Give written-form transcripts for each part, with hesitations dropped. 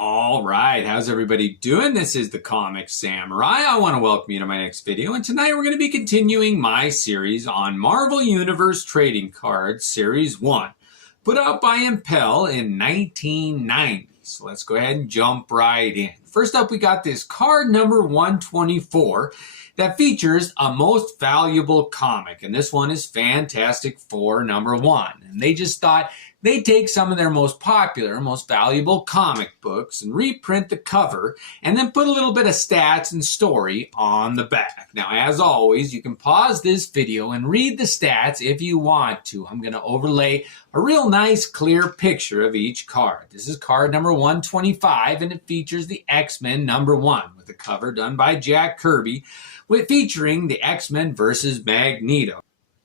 All right, how's everybody doing? This is the Comic Samurai. I want to welcome you to my next video, and tonight we're going to be continuing my series on Marvel Universe Trading Cards Series 1, put out by Impel in 1990. So let's go ahead and jump right in. First up, we got this card number 124 that features a most valuable comic, and this one is Fantastic Four #1. And they just thought they'd take some of their most popular, most valuable comic books and reprint the cover and then put a little bit of stats and story on the back. Now, as always, you can pause this video and read the stats if you want to. I'm going to overlay a real nice clear picture of each card. This is card number 125, and it features the X-Men #1 with a cover done by Jack Kirby featuring the X-Men versus Magneto.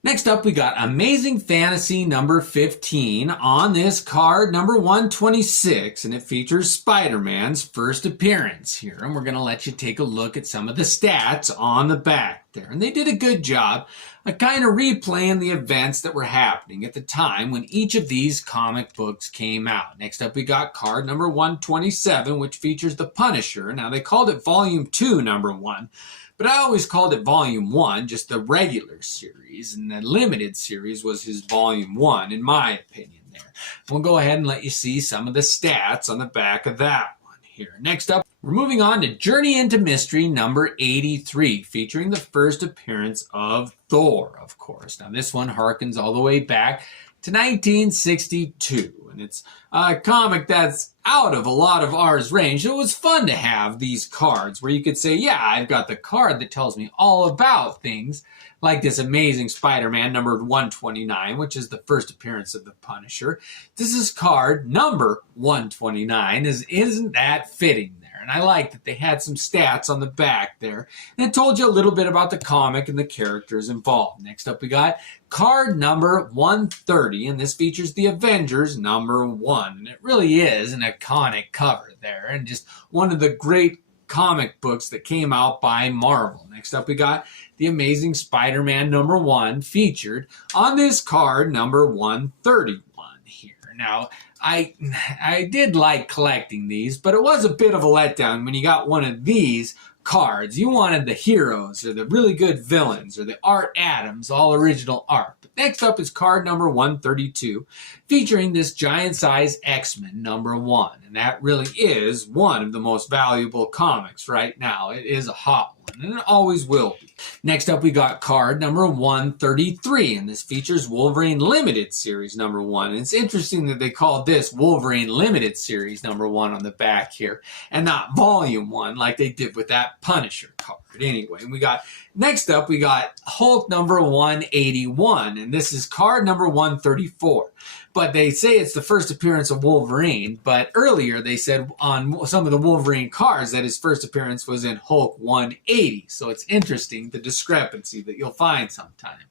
Next up, we got Amazing Fantasy number 15 on this card number 126, and it features Spider-Man's first appearance here. And we're going to let you take a look at some of the stats on the back there. And they did a good job of kind of replaying the events that were happening at the time when each of these comic books came out. Next up, we got card number 127, which features the Punisher. Now, they called it Volume 2 #1. But I always called it Volume 1, just the regular series, and the limited series was his Volume 1, in my opinion there. We'll go ahead and let you see some of the stats on the back of that one here. Next up, we're moving on to Journey into Mystery number 83, featuring the first appearance of Thor, of course. Now, this one harkens all the way back to 1962, and it's a comic that's out of a lot of ours range. It was fun to have these cards where you could say, yeah, I've got the card that tells me all about things like this Amazing Spider-Man number 129, which is the first appearance of the Punisher. This is card number 129. Isn't that fitting there? And I like that they had some stats on the back there. And it told you a little bit about the comic and the characters involved. Next up, we got card number 130, and this features the Avengers #1. And it really is an iconic cover there, and just one of the great comic books that came out by Marvel. Next up, we got the Amazing Spider-Man #1 featured on this card number 131 here. Now, I did like collecting these, but it was a bit of a letdown when you got one of these cards. You wanted the heroes or the really good villains or the Art Adams, all original art. But next up is card number 132, featuring this giant-size X-Men #1. And that really is one of the most valuable comics right now. It is a hot one, and it always will be. Next up, we got card number 133, and this features Wolverine Limited Series #1. And it's interesting that they called this Wolverine Limited Series #1 on the back here, and not Volume 1 like they did with that Punisher card. Anyway, next up, we got Hulk number 181, and this is card number 134. But they say it's the first appearance of Wolverine, but earlier they said on some of the Wolverine cards that his first appearance was in Hulk 180. So it's interesting, the discrepancy that you'll find sometimes.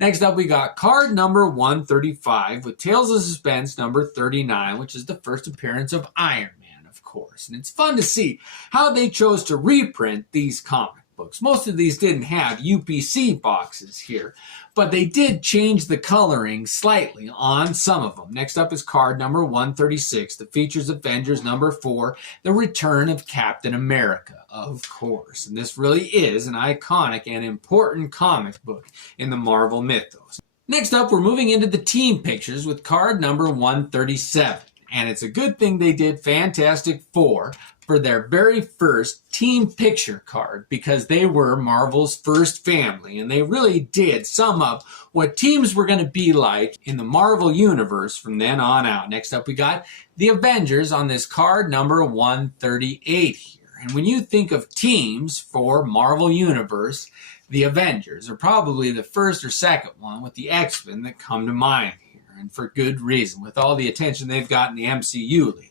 Next up, we got card number 135 with Tales of Suspense number 39, which is the first appearance of Iron Man, of course. And it's fun to see how they chose to reprint these comic books. Most of these didn't have UPC boxes here, but they did change the coloring slightly on some of them. Next up is card number 136 that features Avengers #4, The Return of Captain America, of course. And this really is an iconic and important comic book in the Marvel mythos. Next up, we're moving into the team pictures with card number 137. And it's a good thing they did Fantastic Four for their very first team picture card, because they were Marvel's first family, and they really did sum up what teams were going to be like in the Marvel Universe from then on out. Next up, we got the Avengers on this card number 138 here. And when you think of teams for Marvel Universe, the Avengers are probably the first or second one with the X-Men that come to mind here, and for good reason, with all the attention they've got in the MCU lately.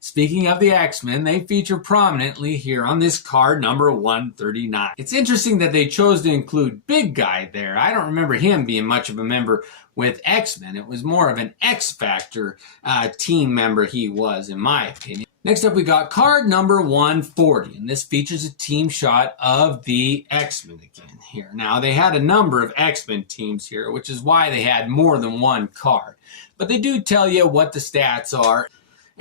Speaking of the X-Men, they feature prominently here on this card number 139. It's interesting that they chose to include Big Guy there. I don't remember him being much of a member with X-Men. It was more of an X-Factor team member he was, in my opinion. Next up, we got card number 140, and this features a team shot of the X-Men again here. Now, they had a number of X-Men teams here, which is why they had more than one card. But they do tell you what the stats are.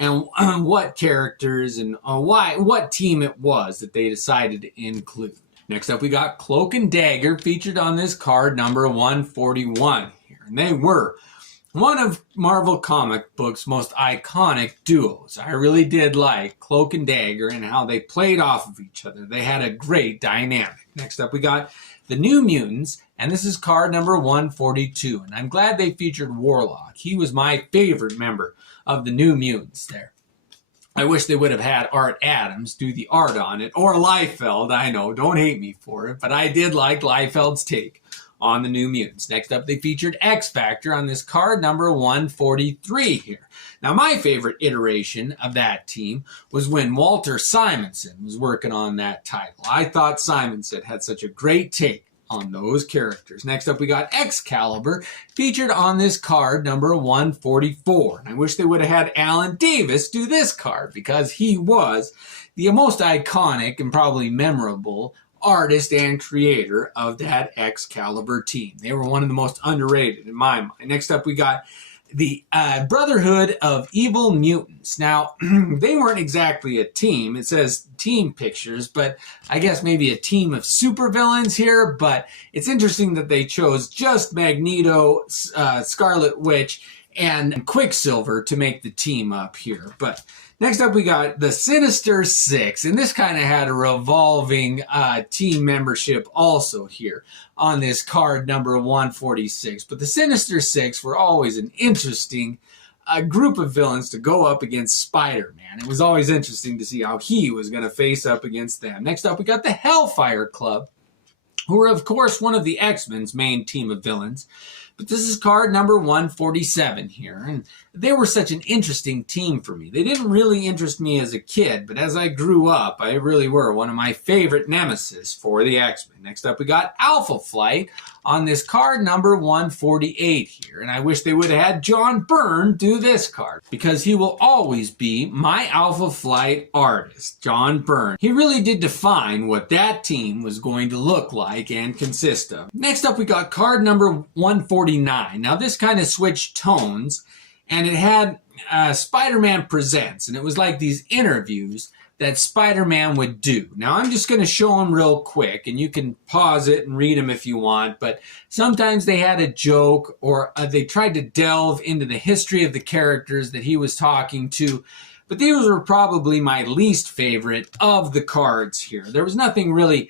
and what characters and what team it was that they decided to include. Next up, we got Cloak and Dagger featured on this card number 141 here. And they were one of Marvel comic books' most iconic duos. I really did like Cloak and Dagger and how they played off of each other. They had a great dynamic. Next up, we got the New Mutants, and this is card number 142. And I'm glad they featured Warlock. He was my favorite member of the New Mutants there. I wish they would have had Art Adams do the art on it, or Liefeld. I know, don't hate me for it, but I did like Liefeld's take on the New Mutants. Next up, they featured X-Factor on this card number 143 here. Now, my favorite iteration of that team was when Walter Simonson was working on that title. I thought Simonson had such a great take on those characters. Next up, we got Excalibur featured on this card number 144. And I wish they would have had Alan Davis do this card because he was the most iconic and probably memorable artist and creator of that Excalibur team. They were one of the most underrated in my mind. Next up, we got the Brotherhood of Evil Mutants. Now, they weren't exactly a team. It says team pictures, but I guess maybe a team of supervillains here. But it's interesting that they chose just Magneto, Scarlet Witch, and Quicksilver to make the team up here. But next up, we got the Sinister Six, and this kind of had a revolving team membership also here on this card number 146. But the Sinister Six were always an interesting group of villains to go up against Spider-Man. It was always interesting to see how he was going to face up against them. Next up, we got the Hellfire Club, who were, of course, one of the X-Men's main team of villains. But this is card number 147 here, and they were such an interesting team for me. They didn't really interest me as a kid, but as I grew up, I really were one of my favorite nemesis for the X-Men. Next up, we got Alpha Flight on this card number 148 here, and I wish they would have had John Byrne do this card, because he will always be my Alpha Flight artist, John Byrne. He really did define what that team was going to look like and consist of. Next up, we got card number 149. Now, this kind of switched tones, and it had Spider-Man Presents, and it was like these interviews that Spider-Man would do. Now, I'm just going to show them real quick, and you can pause it and read them if you want, but sometimes they had a joke, or they tried to delve into the history of the characters that he was talking to, but these were probably my least favorite of the cards here. There was nothing really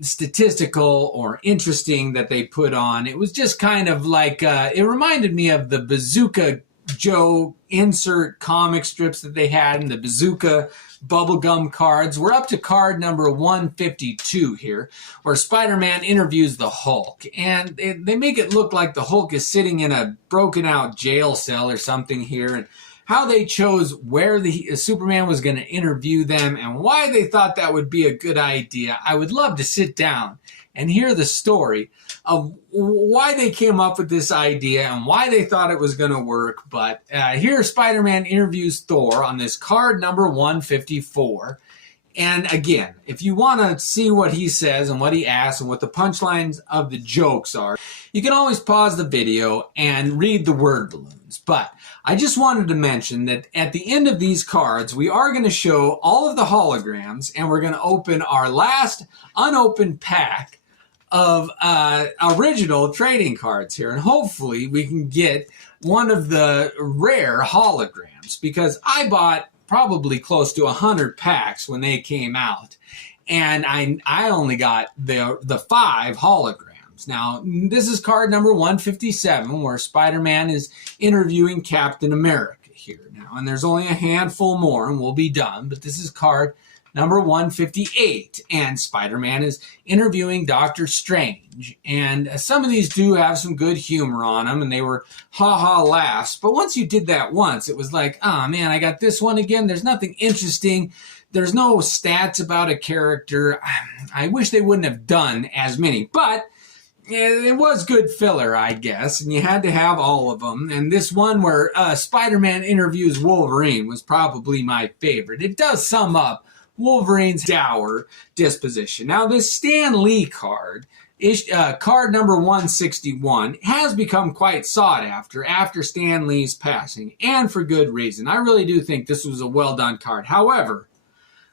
statistical or interesting that they put on. It was just kind of like, it reminded me of the Bazooka Joe insert comic strips that they had in the Bazooka bubblegum cards. We're up to card number 152 here, where Spider-Man interviews the Hulk. And they make it look like the Hulk is sitting in a broken out jail cell or something here. And how they chose where the Superman was going to interview them and why they thought that would be a good idea. I would love to sit down and hear the story of why they came up with this idea and why they thought it was going to work. But here Spider-Man interviews Thor on this card number 154. And again, if you want to see what he says and what he asks and what the punchlines of the jokes are, you can always pause the video and read the word balloons. But I just wanted to mention that at the end of these cards, we are going to show all of the holograms, and we're going to open our last unopened pack of original trading cards here. And hopefully we can get one of the rare holograms, because I bought probably close to 100 packs when they came out, and I only got the 5 holograms. Now, this is card number 157, where Spider-Man is interviewing Captain America here now, and there's only a handful more and we'll be done, but this is card number 158, and Spider-Man is interviewing Doctor Strange, and some of these do have some good humor on them, and they were ha-ha laughs, but once you did that once, it was like, oh man, I got this one again. There's nothing interesting. There's no stats about a character. I wish they wouldn't have done as many, but it was good filler, I guess, and you had to have all of them. And this one where Spider-Man interviews Wolverine was probably my favorite. It does sum up Wolverine's dour disposition. Now, this Stan Lee card card number 161 has become quite sought after Stan Lee's passing, and for good reason. I really do think this was a well done card. However,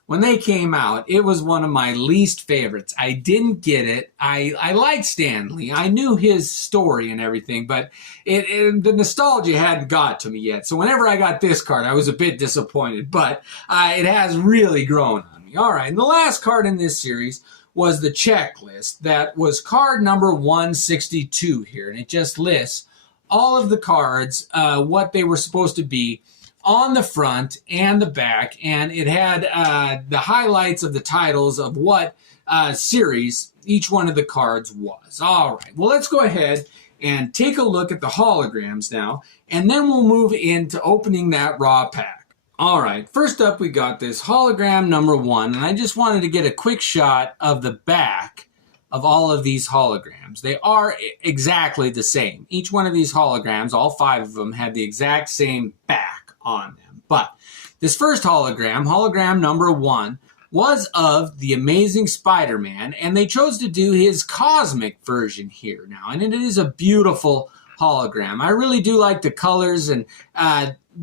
when they came out, it was one of my least favorites. I didn't get it. I liked Stan Lee. I knew his story and everything, but the nostalgia hadn't got to me yet. So whenever I got this card, I was a bit disappointed, but it has really grown on me. All right, and the last card in this series was the checklist. That was card number 162 here, and it just lists all of the cards, what they were supposed to be on the front and the back, and it had the highlights of the titles of what series each one of the cards was. All right, well, let's go ahead and take a look at the holograms now, and then we'll move into opening that raw pack. All right, first up we got this hologram number 1, and I just wanted to get a quick shot of the back of all of these holograms. They are exactly the same. Each one of these holograms, all 5 of them, had the exact same back on them. But this first hologram, hologram number 1, was of the Amazing Spider-Man, and they chose to do his cosmic version here now, and it is a beautiful hologram. I really do like the colors and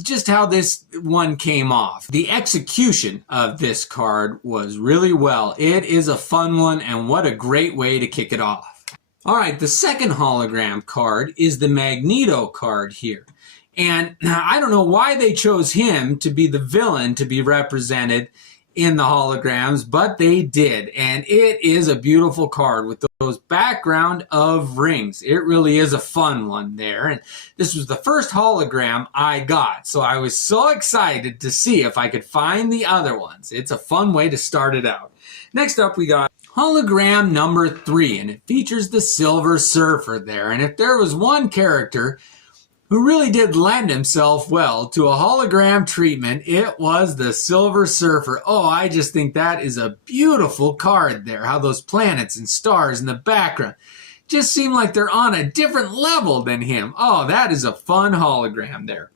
just how this one came off. The execution of this card was really well. It is a fun one, and what a great way to kick it off. All right, the second hologram card is the Magneto card here. And I don't know why they chose him to be the villain to be represented in the holograms, but they did. And it is a beautiful card with those background of rings. It really is a fun one there. And this was the first hologram I got, so I was so excited to see if I could find the other ones. It's a fun way to start it out. Next up, we got hologram number 3, and it features the Silver Surfer there. And if there was one character who really did lend himself well to a hologram treatment, it was the Silver Surfer. Oh, I just think that is a beautiful card there. How those planets and stars in the background just seem like they're on a different level than him. Oh, that is a fun hologram there.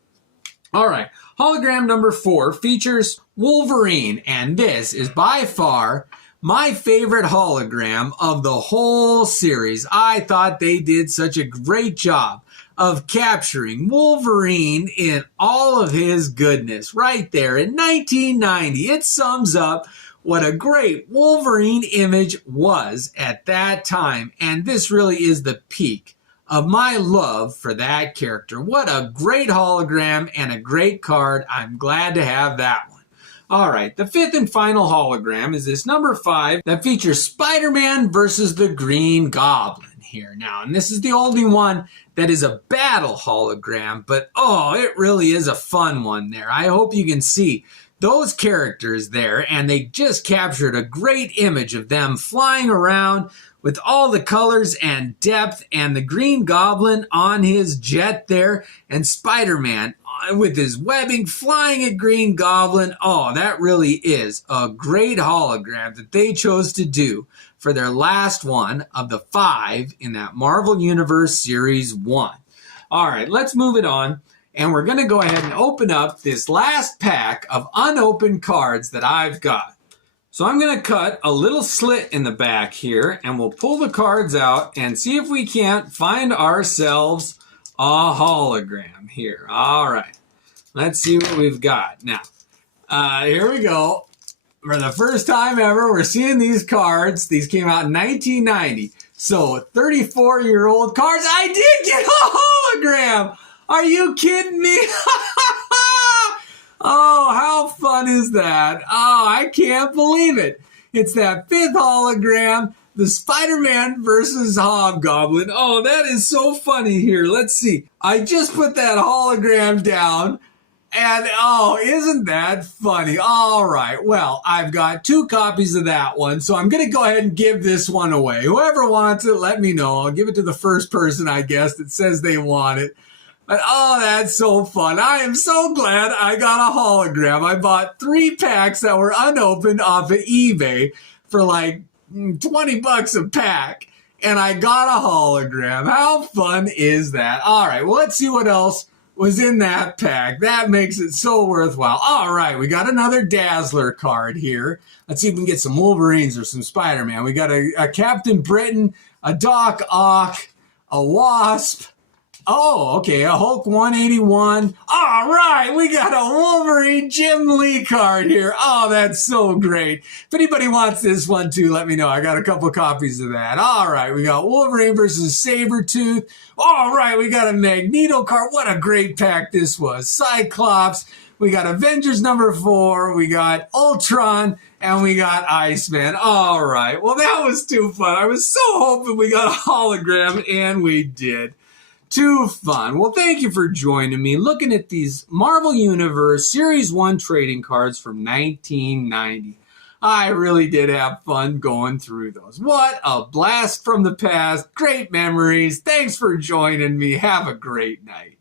All right, hologram number 4 features Wolverine, and this is by far my favorite hologram of the whole series. I thought they did such a great job of capturing Wolverine in all of his goodness right there in 1990. It sums up what a great Wolverine image was at that time, and this really is the peak of my love for that character. What a great hologram and a great card. I'm glad to have that one. All right, the 5th and final hologram is this number 5 that features Spider-Man versus the Green Goblin here now, and this is the only one that is a battle hologram, but oh, it really is a fun one there. I hope you can see those characters there, and they just captured a great image of them flying around with all the colors and depth, and the Green Goblin on his jet there, and Spider-Man with his webbing flying at Green Goblin. Oh, that really is a great hologram that they chose to do for their last one of the 5 in that Marvel Universe Series 1. All right, let's move it on, and we're going to go ahead and open up this last pack of unopened cards that I've got. So I'm going to cut a little slit in the back here, and we'll pull the cards out and see if we can't find ourselves a hologram here. All right, let's see what we've got. Now, here we go. For the first time ever, we're seeing these cards. These came out in 1990. So 34-year-old cards. I did get a hologram. Are you kidding me? Oh, how fun is that? Oh, I can't believe it. It's that 5th hologram, the Spider-Man versus Hobgoblin. Oh, that is so funny here. Let's see. I just put that hologram down. And, oh, isn't that funny? All right, well, I've got 2 copies of that one, so I'm going to go ahead and give this one away. Whoever wants it, let me know. I'll give it to the first person, I guess, that says they want it. But, oh, that's so fun. I am so glad I got a hologram. I bought 3 packs that were unopened off of eBay for like $20 a pack, and I got a hologram. How fun is that? All right, well, let's see what else was in that pack. That makes it so worthwhile. All right, we got another Dazzler card here. Let's see if we can get some Wolverines or some Spider-Man. We got a Captain Britain, a Doc Ock, a Wasp. Oh, okay, a Hulk 181. All right, we got a Wolverine Jim Lee card here. Oh, that's so great. If anybody wants this one too, let me know. I got a couple copies of that. All right, we got Wolverine versus Sabretooth. All right, we got a Magneto card. What a great pack this was. Cyclops. We got Avengers #4. We got Ultron. And we got Iceman. All right, well, that was too fun. I was so hoping we got a hologram, and we did. Too fun. Well, thank you for joining me looking at these Marvel Universe Series 1 trading cards from 1990. I really did have fun going through those. What a blast from the past. Great memories. Thanks for joining me. Have a great night.